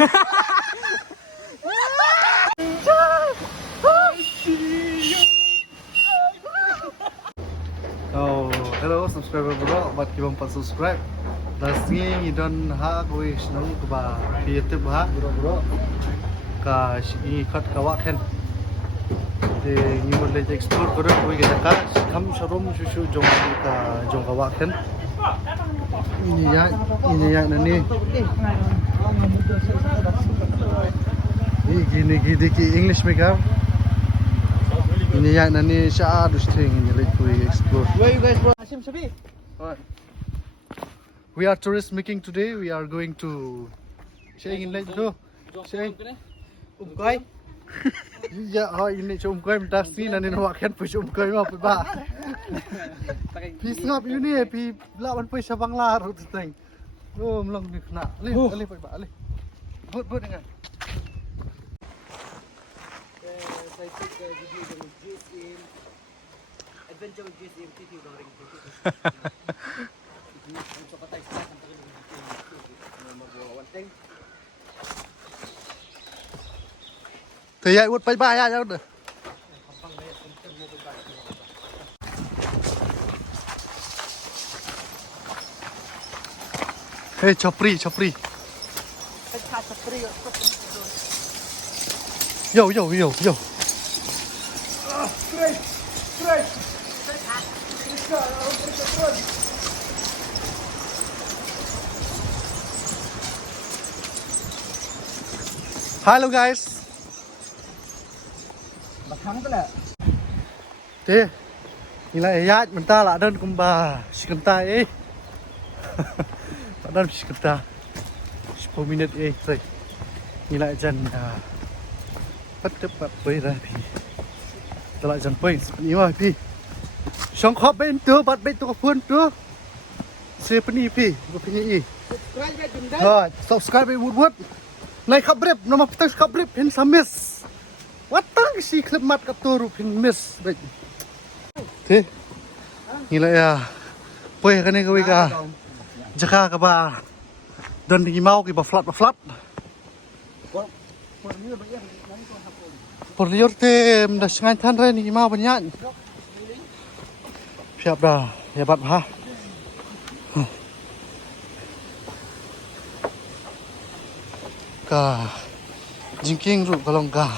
Oh, hello subscriber bro, ba't kibang pa-subscribe? Das ngi don ha kuis nang ba YouTube ha bro ka si kat ka waken de ni mo le explore ko ko ga ka kam showroom shu jong ka waken ini ya nani ini gini ki English में का ini ya nani sha dus thing ni le ko explore. Where you guys from? Hashim Shabi. We are tourist making today. We are going to Sheng in Lake do. Sheng. Koi. Ya, ini cuma koi minta sini nanti nak kan push koi mau apa? Pi ngap ini pi lawan push sabang larut teng. Oh, melong ni kena. Ali apa? Ali. But dengan. Saya cek video dengan JSM Adventure with JSM TV orang ini. Untuk kata istilah antara nomor 1 tank. Thì vậy bye bye ya được. Hey chopri. Yo. Hello guys. Bakang tu lah. Thế nhìn lại ya mình ta lại đơn cùng bà skanta ấy. Đơn skanta. 10 minute ấy rồi. Nhìn lại dần bắt tiếp bắt với ra thì ta lại dần quay như vậy thì xong khó bên tưa bắt bên tưa phun tưa xe bên đi bên đi rồi subscribe với Woodward này khắp rep nó mà tất khắp rep hình samis what tăng si clip mặt các tôi rụp hình miss vậy thế nhìn lại quay cái này cái cả jaka các bà đơn đi mau cái bà flat por liorte da sengai than re ni mau banyak siap dah hebat ha ka jingking ru kalong ka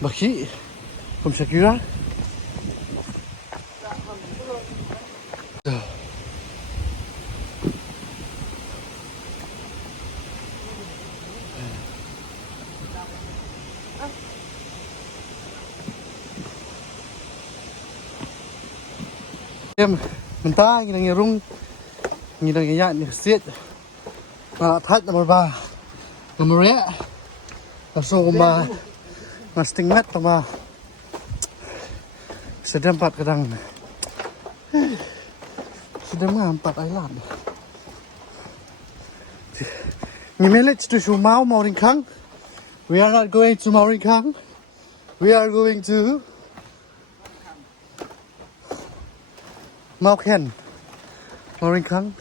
baki kum sakira em mình ta như là người rung như là người nhạn như xiết mà thắt là một bà mà rẽ ở số mà sting mét mà sedang empat kadang sedang empat island ni village to Shumao Maurinkang. We are not going to Maurinkang. We are going to Mau Khen, Maurinkang.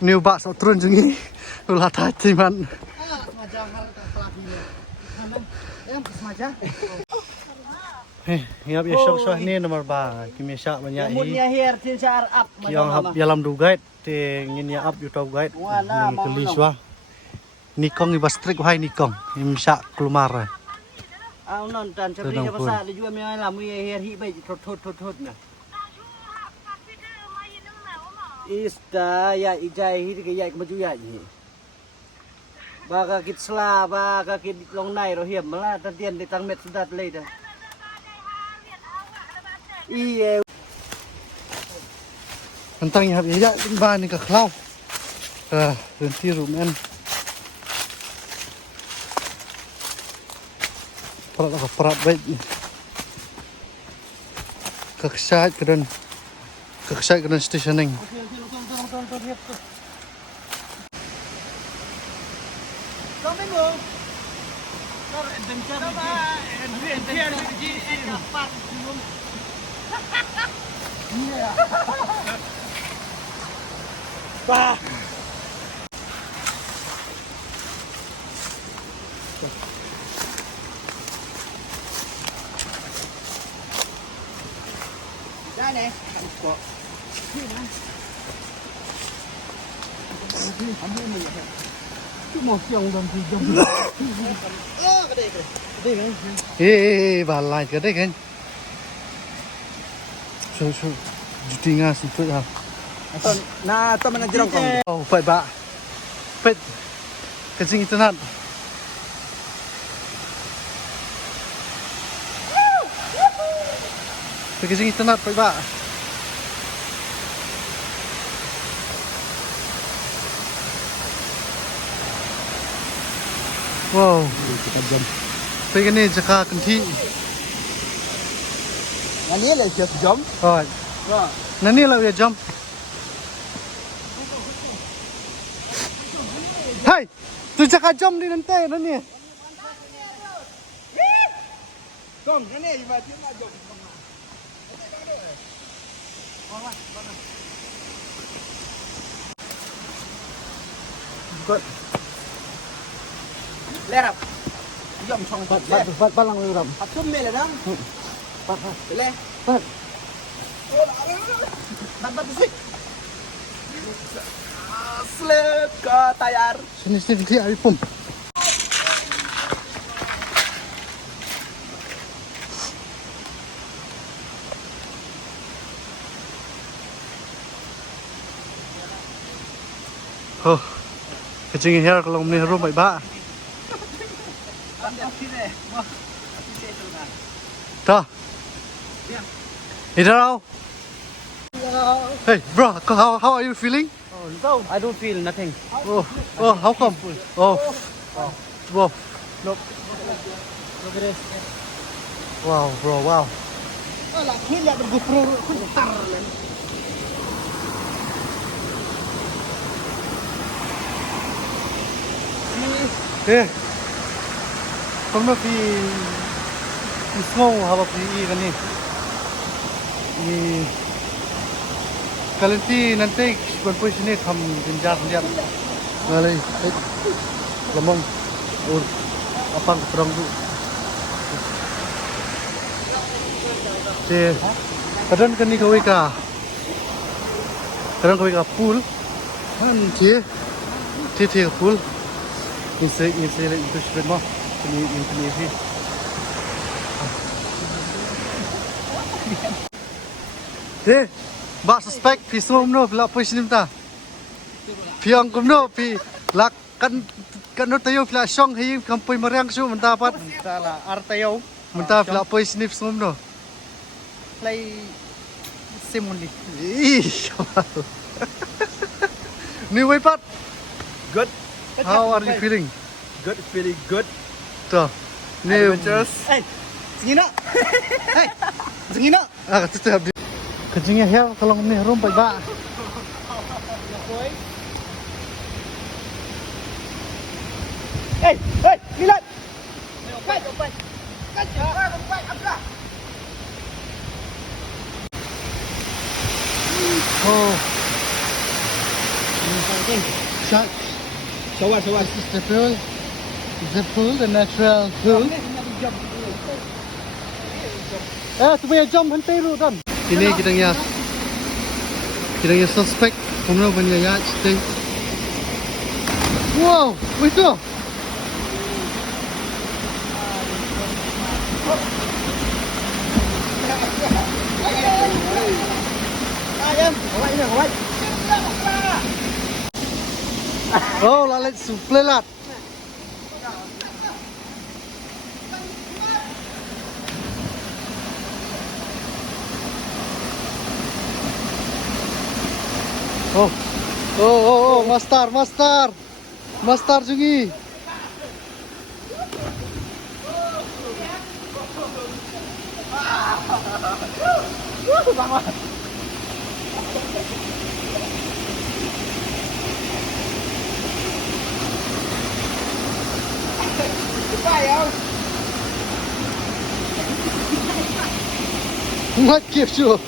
Nếu bạn sao trơn chừng nghĩ là thay thì bạn. Ngap ya sok ni nomor 3 kimi syak banyak hi. Munya here til syar up. Yang hap dalam du guide te ngin ya up YouTube guide. Ni keliswa. Nikong ibas trik wahai nikong. Imsak keluar. Au non tan Shabi ke pasal dia jual mai lah munya here hi bai thot na. Ista ya ijai hi ke ya ke maju ya ni. Ba ka kit sla ba ka kit long nai ro hiam la tan tien di tang met sudat le dah. Iya. Tentang ya ya ba ni ka khlau. Renti rumen. Perat baik. Keksat kedan stationing. Kau bingung? Kau adventure apa? Adventure di Eropa. Bah. Đây nè, của cái một chồng đồng thì chồng cái Eh, balai ke dek kan? So, jutinga siput ah. atau nah atau mana jerong kong Oh, pet ba. Pet. Kencing internet. Kencing internet pet ba. Wow, kita jam pet ni jaka kenti. ini lah siap jam Right. wah Nani lah ya jump. Hai, tu jaka jump di nanti nani. kong ini ibaratnya nggak jam good lerap jom song bat balang lerap atum mele dang bat le bat bat sik slip ke tayar Sini dia air pum. Oh, kencing hair kalau ni harum baik ba. Dah. Idar ao. Hey, bro, how are you feeling? Oh, I don't feel nothing. Oh, how come? Oh, wow, Look at this. wow, bro, wow. Alah, hilang bergupro kuntar. Eh, kamu pi snow apa pi kan ni? Ni kalian ti nanti berpoi sini kam jenjar dia. Ngalai, lemong, apa kurang tu? Kadang kan ni kau ika, kadang kau ika pool, kan tie pool. Inside itu sudah mah, ini sih. Bak suspek pi som no pila position ta. Piang kum no pi lak kan no tayo pila song hi kampoi mariang su menta pat. Salah, artayaw. Menta pila position som no. Play simuli. Ih. Ni way pat. Good. How are you feeling? Good, feeling good. Tu. Ni Adventurous. Hey, singina. Hey, singina. ah tu tu abdi. Kencingnya hell kalau ni harum baik ba. Hey, hey, lihat. Opai. Opai, apa? Oh, Something. shot. Sawas. This is the pool, the natural pool. Tu punya jom henti dulu kan. Ini kita punya suspek, kamu punya ya cerita. Wow, itu. Ayam, awak. Oh, lalat suplelat. Oh, Mastar jungi. Ngat kif chưa?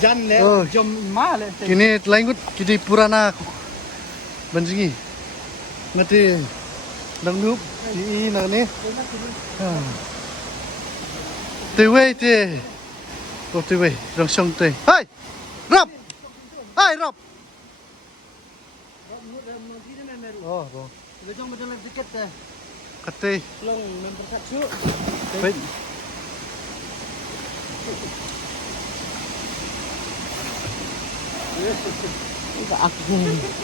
Jan le, jom ma le. Kini langut kini purana banjingi. Ngati nang nup di nang ni. Tewe te. Oh tewe, rong song te. Hai. Rob. Hai Rob. Oh, roh. Lejong betul dikit teh. Kate. Long member satu. Baik.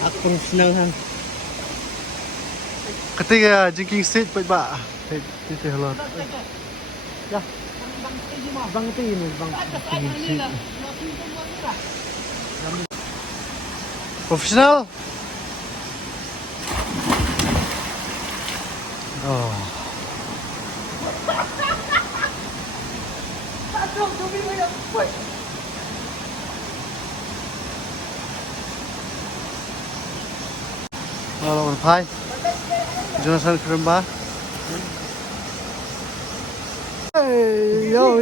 Aku senang hang. Ketika drinking seat baik ba. Baik, itu halal. Ya. Bang ti ni bang. Profesional. Oh. Halo, Pai. Jonathan Kremba. Hey, yo.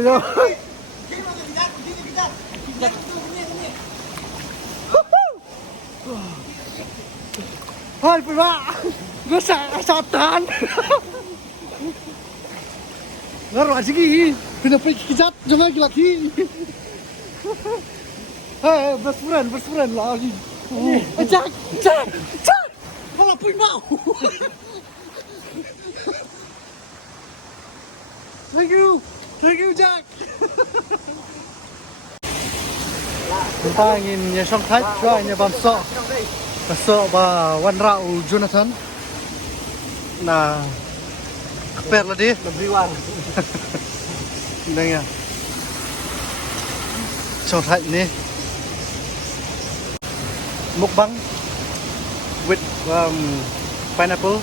Hai, Pak. Gue satan. Ngaruh aja gini. Kenapa kijat jangan lagi. Hei, best friend lagi. Jack. Malah pun mau. Thank you Jack. Kita ingin nyesong thái cho anh bám sợ bà Wan Rao Jonathan. Nah, keper lah dia. Lebih wan. Đây nha. Cho thái ni. Mukbang with pineapple.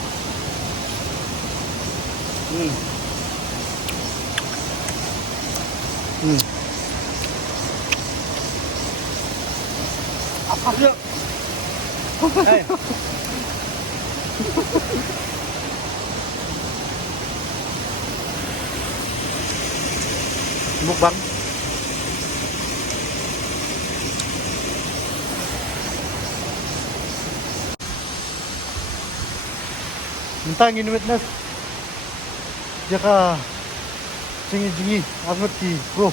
Apa dia? Hey. Mukbang. Mentangin witness. Jaka jingi angot ki bro.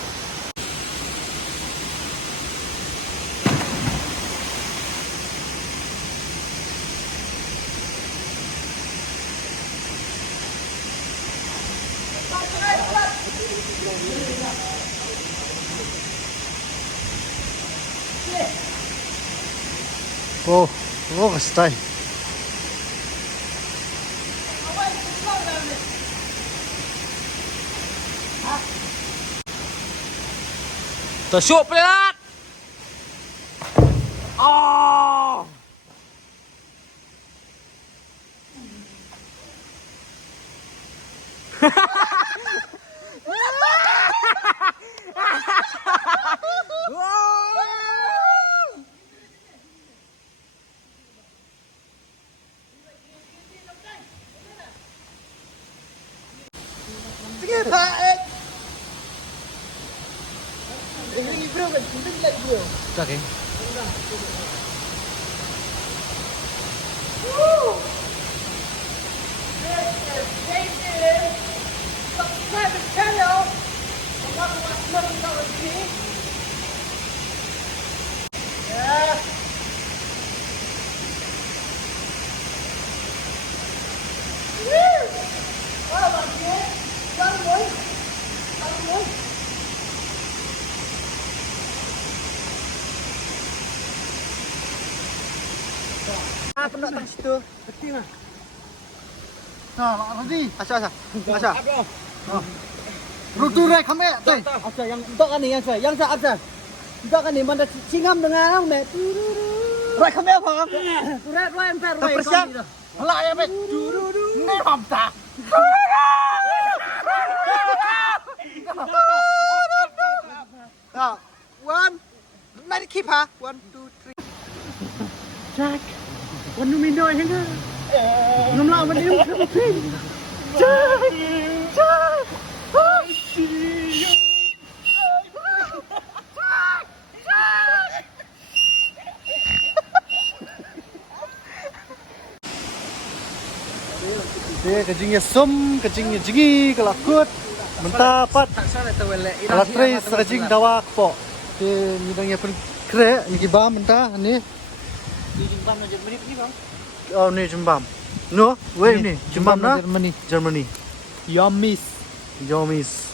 Oh, stay. Tersyuk pelat. Oh. Okay. Pendok tang situ. Betul lah. Nah, Rodi. Asa. Ruturai kami. Asa yang untuk kan ni yang saya. Yang saya asa. Untuk kan ni mana singam dengan orang met. Rai kami apa? Rai emper rai. Persiap. Lah ya bet. Ni hamta. Ah, one. Mari keep ha. 1, 2, 3. Jack.วันนู้นมีน้อยให้นะน้ำลายมันเลี้ยงขึ้นมาพี่จ้าI see you kajingnya sum, kajingnya jingi, kelakut, mentapat, Tak salah tu wala. kalatris, kajing dawak po. Di midangnya pun kre, ni kibam mentah ni. Di Jembam na Germany ni bang. Oh ni jembam. No, wait ni jembam na Germany. Germany. Yummies. Yomis.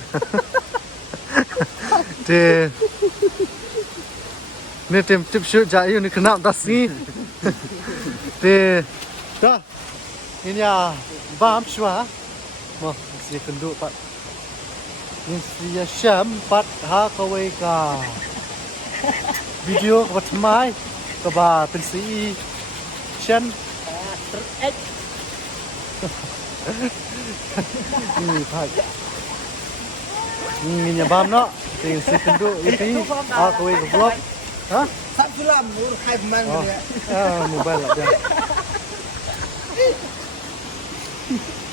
Di ni tip shoot jaya ni kena tas ni. Di dah ini ya bam shwa. Mo si kendu pat. Ni si ya syam pat ha kawe ka. Video ka patmai ka ba pensi chen ni pat. Ni nya bam no. Ti si kendu itu ha kawe ka vlog. Ha? Tak film ur khai man Oh. dia. Ah, mobile lah dia.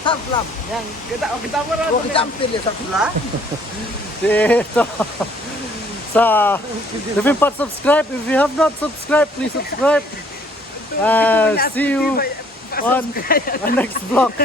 Tak film. Yang kita orang. Oh, kita hampir dia tak film. Dito. Sa, lebih empat subscribe. If you have not subscribed, please subscribe. See you on my next vlog.